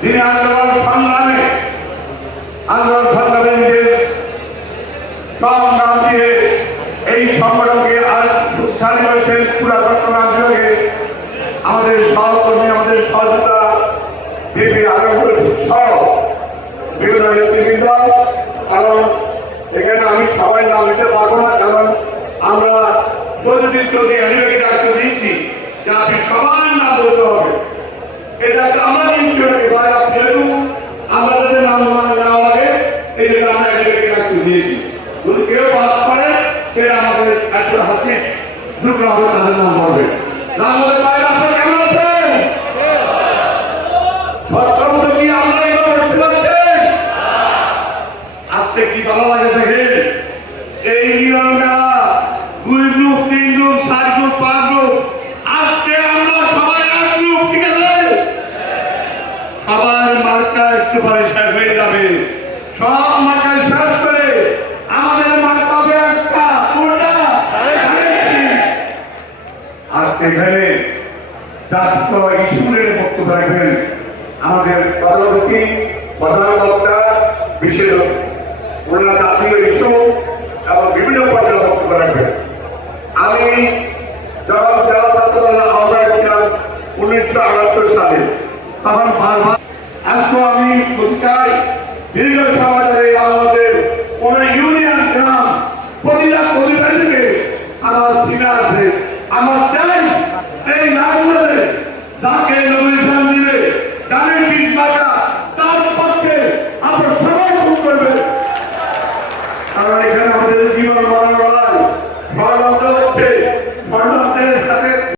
তিনি আন্দোলন সংগ্রামে আন্দোলন সংগ্রামে নিজের সংগ্রাম দিয়ে এই সংগঠনকে আর উৎসাহিত করেছেন পুরা চট্টগ্রাম আমাদের সহকর্মী, আমাদের সহযোগিতা বিপি আরম্ভ সহ বিভিন্ন নেতৃবৃন্দ, কারণ এখানে আমি সবাই নাম নিতে পারব না, কারণ আমরা প্রতিদিন যদি অ্যানিমেকে দায়িত্ব দিয়েছি যে আপনি সবার নাম বলতে হবে। এটা আমরা নিশ্চয় এই জন্য আমরা আলিবাকে দায়িত্ব দিয়েছি যদি কেউ বাদ করে সেটা আমাদের একটা হচ্ছে দুটো হবে, তাদের নাম আপনারা কেমন আছেন? কি আমরা এগুলো কি ভালো লাগে দেখেন? দুই গ্রুপ, তিন গ্রুপ, চার গ্রুপ, পাঁচ গ্রুপ। আজকে আমরা সবাই ঠিক আছে? সবার মার্কা একটু পরে শেষ হয়ে যাবে। সব মার্কায় শেষ করে আমাদের হবে একটা কোনটা আর সেখানে জাতীয় স্কুলের বক্তব্য রাখবেন আমাদের পরবর্তী প্রধান বক্তা বিশেষ ওনার ইস্যু এবং বিভিন্ন পর্যায়ে বক্তব্য রাখবেন। আমি যখন জেলা ছিলাম উনিশশো আটাত্তর সালে, তখন বারবার আজকে আমি প্রতিকায় দীর্ঘ সময় ধরে আমাদের কোন ইউনিয়ন গ্রাম প্রতিটা কবিতা থেকে আমার